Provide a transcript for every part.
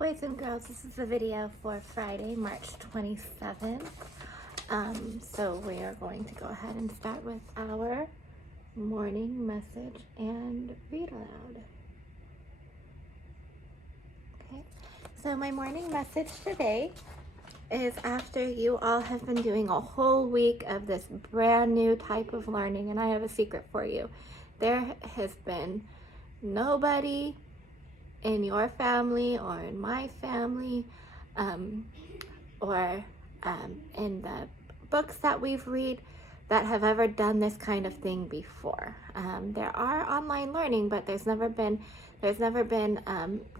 boys and girls, this is the video for Friday, March 27th. So we are going to go ahead and start with our morning message and read aloud. Okay, so my morning message today is after you all have been doing a whole week of this brand new type of learning, and I have a secret for you. There has been nobody in your family or in my family or in the books that we've read that have ever done this kind of thing before. There are online learning, but there's never been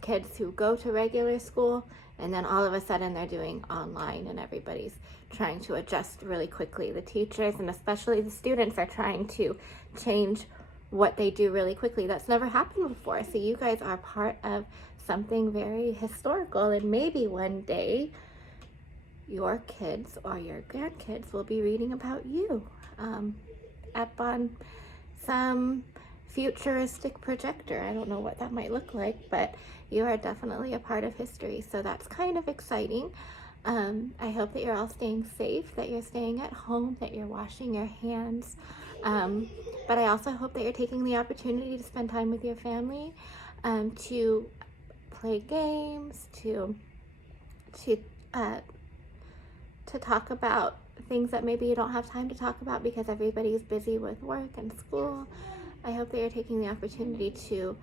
kids who go to regular school and then all of a sudden they're doing online and everybody's trying to adjust really quickly. The teachers and especially the students are trying to change what they do really quickly. That's never happened before. So you guys are part of something very historical, and maybe one day your kids or your grandkids will be reading about you up on some futuristic projector. I don't know what that might look like, but you are definitely a part of history. So that's kind of exciting. I hope that you're all staying safe, that you're staying at home, that you're washing your hands. But I also hope that you're taking the opportunity to spend time with your family, to play games, to talk about things that maybe you don't have time to talk about because everybody's busy with work and school. I hope that you're taking the opportunity to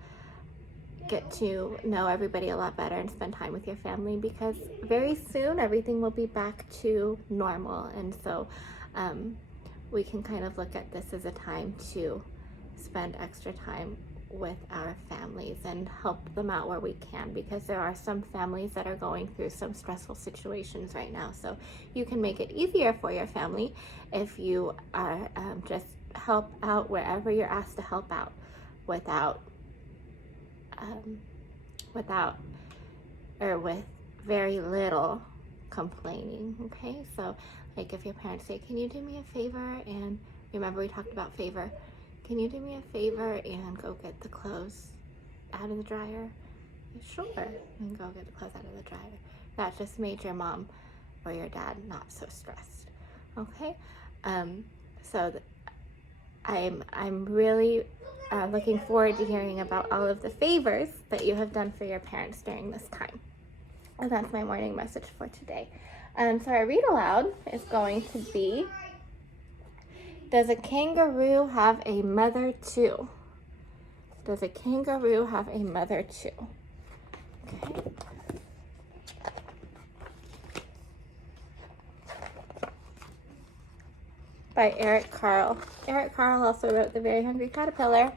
get to know everybody a lot better and spend time with your family, because very soon everything will be back to normal. And so we can kind of look at this as a time to spend extra time with our families and help them out where we can, because there are some families that are going through some stressful situations right now. So you can make it easier for your family if you are just help out wherever you're asked to help out without or with very little complaining. Okay, so like if your parents say, can you do me a favor, and remember we talked about favor, can you do me a favor and go get the clothes out of the dryer? Sure, and go get the clothes out of the dryer. That just made your mom or your dad not so stressed. Okay, I'm really looking forward to hearing about all of the favors that you have done for your parents during this time. And that's my morning message for today. So our read aloud is going to be, does a kangaroo have a mother too? Does a kangaroo have a mother too? Okay. By Eric Carle. Eric Carle also wrote The Very Hungry Caterpillar.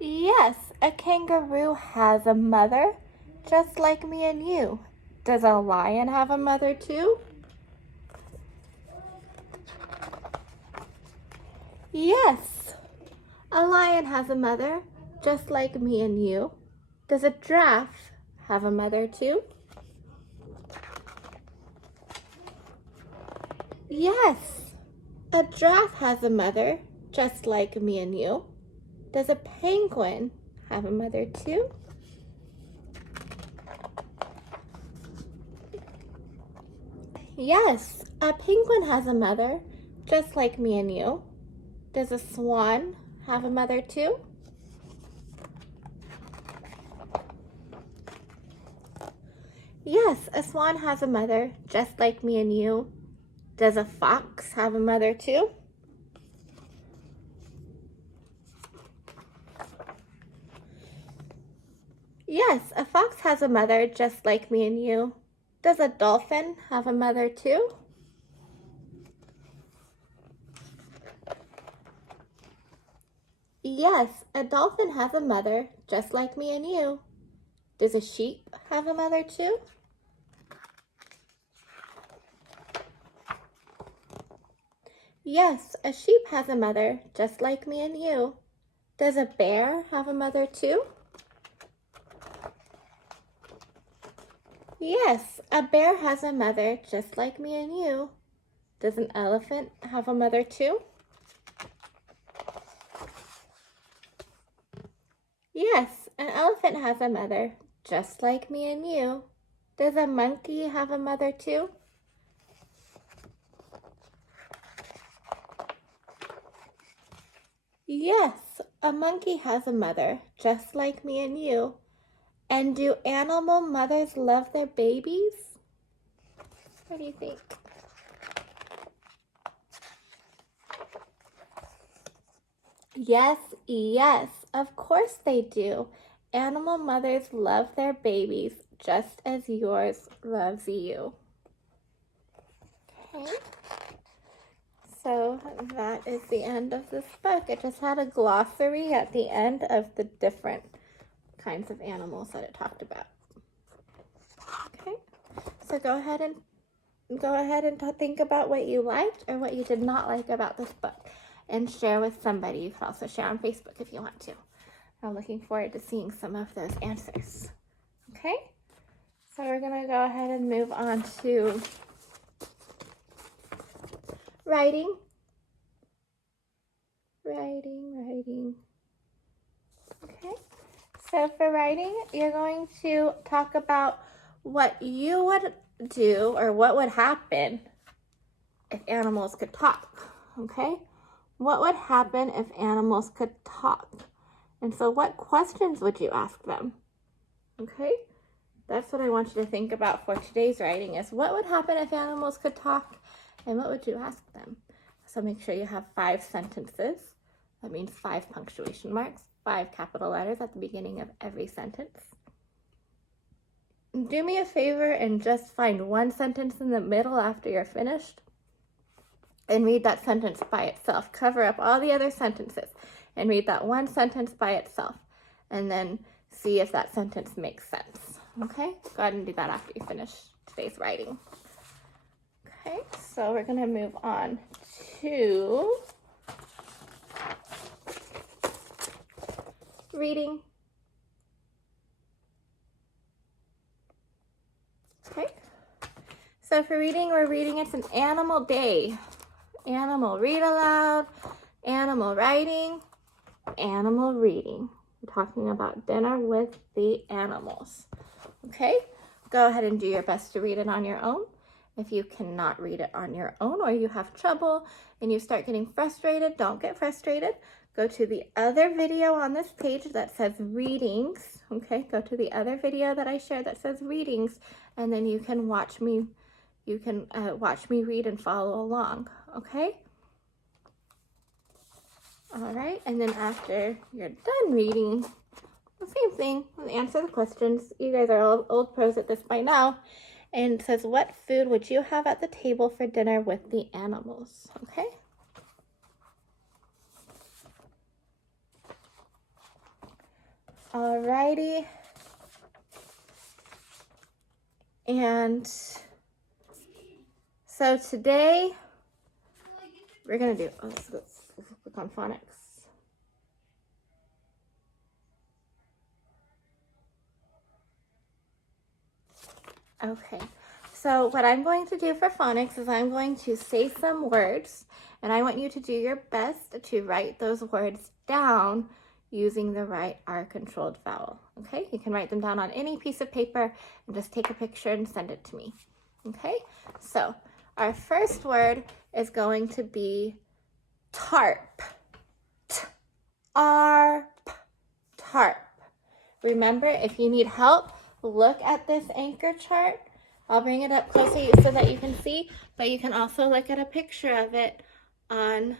Yes, a kangaroo has a mother, just like me and you. Does a lion have a mother too? Yes, a lion has a mother, just like me and you. Does a giraffe have a mother too? Yes, a giraffe has a mother, just like me and you. Does a penguin have a mother too? Yes, a penguin has a mother, just like me and you. Does a swan have a mother too? Yes, a swan has a mother, just like me and you. Does a fox have a mother too? Yes, a fox has a mother, just like me and you. Does a dolphin have a mother too? Yes, a dolphin has a mother, just like me and you. Does a sheep have a mother too? Yes, a sheep has a mother, just like me and you. Does a bear have a mother too? Yes, a bear has a mother, just like me and you. Does an elephant have a mother too? Yes, An elephant has a mother, just like me and you. Does a monkey have a mother too? Yes, a monkey has a mother, just like me and you. And do animal mothers love their babies? What do you think? Yes, yes, of course they do. Animal mothers love their babies just as yours loves you. Okay. So that is the end of this book. It just had a glossary at the end of the different kinds of animals that it talked about. Okay. So go ahead and think about what you liked or what you did not like about this book and share with somebody. You can also share on Facebook if you want to. I'm looking forward to seeing some of those answers. Okay? So we're going to go ahead and move on to writing. Writing. Okay? So for writing, you're going to talk about what you would do or what would happen if animals could talk. Okay? What would happen if animals could talk? And so what questions would you ask them? Okay? That's what I want you to think about for today's writing is what would happen if animals could talk and what would you ask them? So make sure you have 5 sentences. That means 5 punctuation marks, 5 capital letters at the beginning of every sentence. Do me a favor and just find one sentence in the middle after you're finished and read that sentence by itself. Cover up all the other sentences and read that one sentence by itself and then see if that sentence makes sense. Okay? Go ahead and do that after you finish today's writing. Okay, so we're going to move on to reading. Okay, so for reading, we're reading It's an Animal Day. Animal read aloud, animal writing, animal reading. We're talking about dinner with the animals. Okay, go ahead and do your best to read it on your own. If you cannot read it on your own or you have trouble and you start getting frustrated, don't get frustrated. Go to the other video on this page that says readings. Okay, go to the other video that I shared that says readings, and then you can watch me. You can watch me read and follow along. Okay. All right, and then after you're done reading, the same thing, answer the questions. You guys are all old pros at this by now. And it says, what food would you have at the table for dinner with the animals? Okay. Alrighty. And so today we're going to do, let's click on phonics. Okay, so what I'm going to do for phonics is I'm going to say some words, and I want you to do your best to write those words down using the right R-controlled vowel. Okay, you can write them down on any piece of paper and just take a picture and send it to me. Okay, so our first word is going to be tarp. T-R-P, tarp. Remember, if you need help, look at this anchor chart. I'll bring it up closer so that you can see, but you can also look at a picture of it on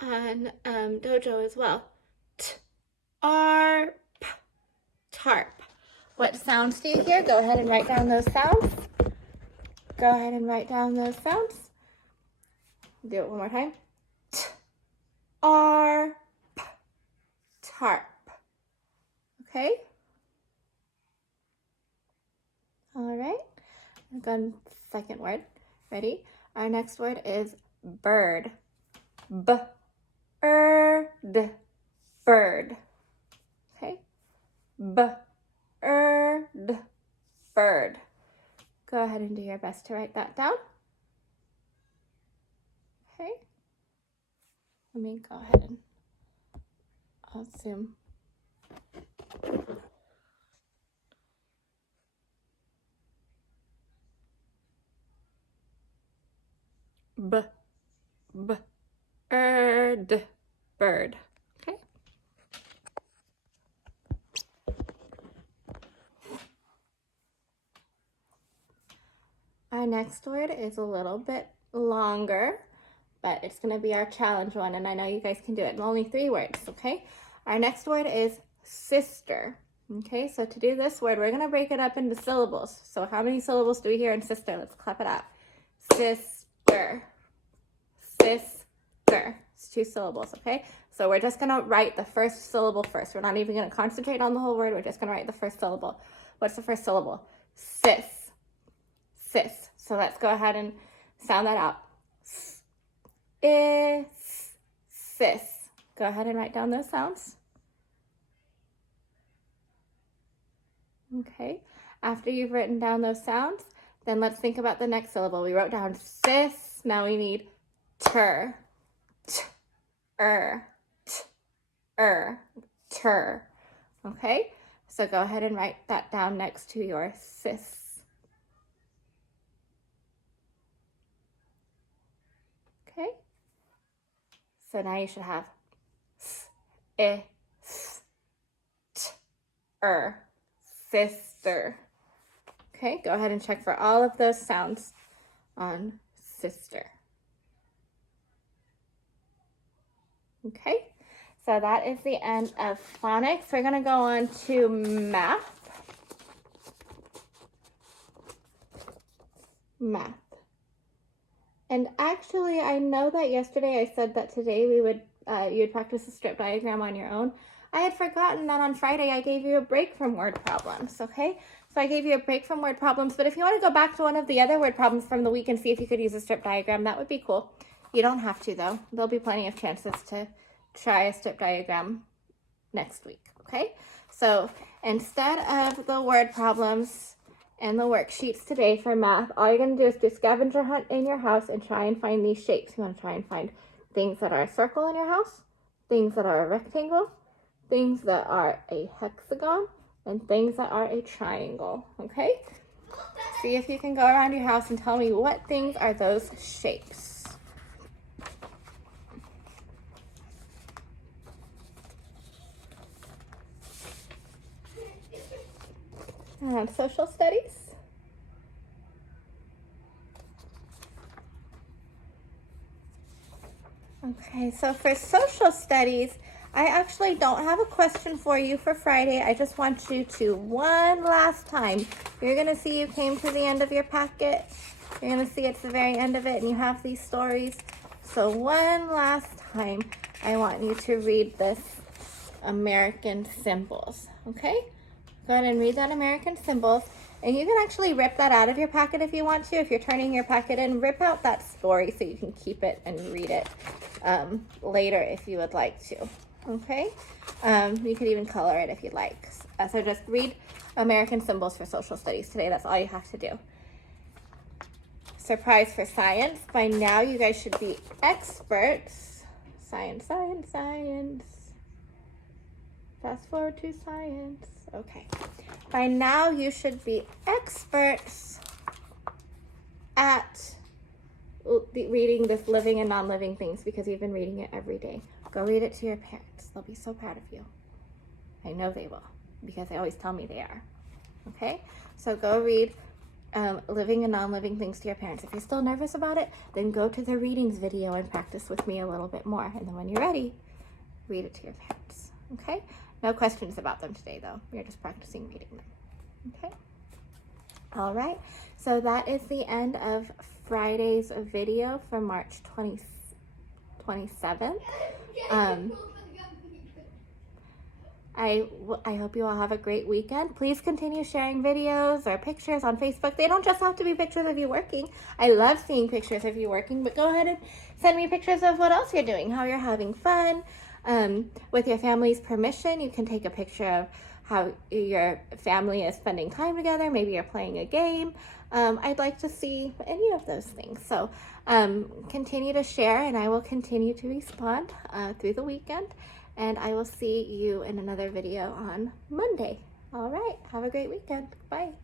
Dojo as well. T-R-P, tarp. What sounds do you hear? Go ahead and write down those sounds. Go ahead and write down those sounds. Do it one more time. T-R-P, tarp. Okay? All right. I've got a second word. Ready? Our next word is bird. B-er-d. Bird. Okay? B-er-d. Bird. Go ahead and do your best to write that down. Okay? Let me go ahead and I'll zoom b, b, bird, bird. Okay. Our next word is a little bit longer, but it's going to be our challenge one, and I know you guys can do it. Only 3 words, okay? Our next word is sister. Okay, so to do this word, we're going to break it up into syllables. So how many syllables do we hear in sister? Let's clap it out. Sister. Sister. It's 2 syllables, okay? So we're just going to write the first syllable first. We're not even going to concentrate on the whole word. We're just going to write the first syllable. What's the first syllable? Sis. Sis. So let's go ahead and sound that out. Sis. Go ahead and write down those sounds. Okay. After you've written down those sounds, then let's think about the next syllable. We wrote down sis. Now we need ter. Ter. Okay. So go ahead and write that down next to your sis. Okay. So now you should have sister. Okay, go ahead and check for all of those sounds on sister. Okay, so that is the end of phonics. We're going to go on to math. Math. And actually, I know that yesterday I said that today we would you'd practice a strip diagram on your own. I had forgotten that on Friday I gave you a break from word problems, okay? So I gave you a break from word problems, but if you want to go back to one of the other word problems from the week and see if you could use a strip diagram, that would be cool. You don't have to, though. There'll be plenty of chances to try a strip diagram next week, okay? So instead of the word problems and the worksheets today for math, all you're going to do is do a scavenger hunt in your house and try and find these shapes. You want to try and find things that are a circle in your house, things that are a rectangle, things that are a hexagon, and things that are a triangle, okay? See if you can go around your house and tell me what things are those shapes. And social studies. Okay, so for social studies, I actually don't have a question for you for Friday. I just want you to, one last time, you're going to see you came to the end of your packet. You're going to see it's the very end of it and you have these stories. So one last time, I want you to read this American Symbols, okay? Go ahead and read that American Symbols. And you can actually rip that out of your packet if you want to. If you're turning your packet in, rip out that story so you can keep it and read it later if you would like to. Okay? You could even color it if you'd like. So just read American Symbols for social studies today. That's all you have to do. Surprise for science. By now you guys should be experts. Science, science, science. Fast forward to science. Okay. By now you should be experts at reading this living and non-living things because you've been reading it every day. Go read it to your parents. They'll be so proud of you. I know they will because they always tell me they are. Okay? So go read living and non-living things to your parents. If you're still nervous about it, then go to the readings video and practice with me a little bit more. And then when you're ready, read it to your parents. Okay? No questions about them today, though. We're just practicing reading them. Okay? All right. So that is the end of Friday's video for March 27th. I hope you all have a great weekend. Please continue sharing videos or pictures on Facebook. They don't just have to be pictures of you working. I love seeing pictures of you working, but go ahead and send me pictures of what else you're doing, how you're having fun. With your family's permission, you can take a picture of how your family is spending time together. Maybe you're playing a game. I'd like to see any of those things. So continue to share, and I will continue to respond through the weekend. And I will see you in another video on Monday. All right. Have a great weekend. Bye.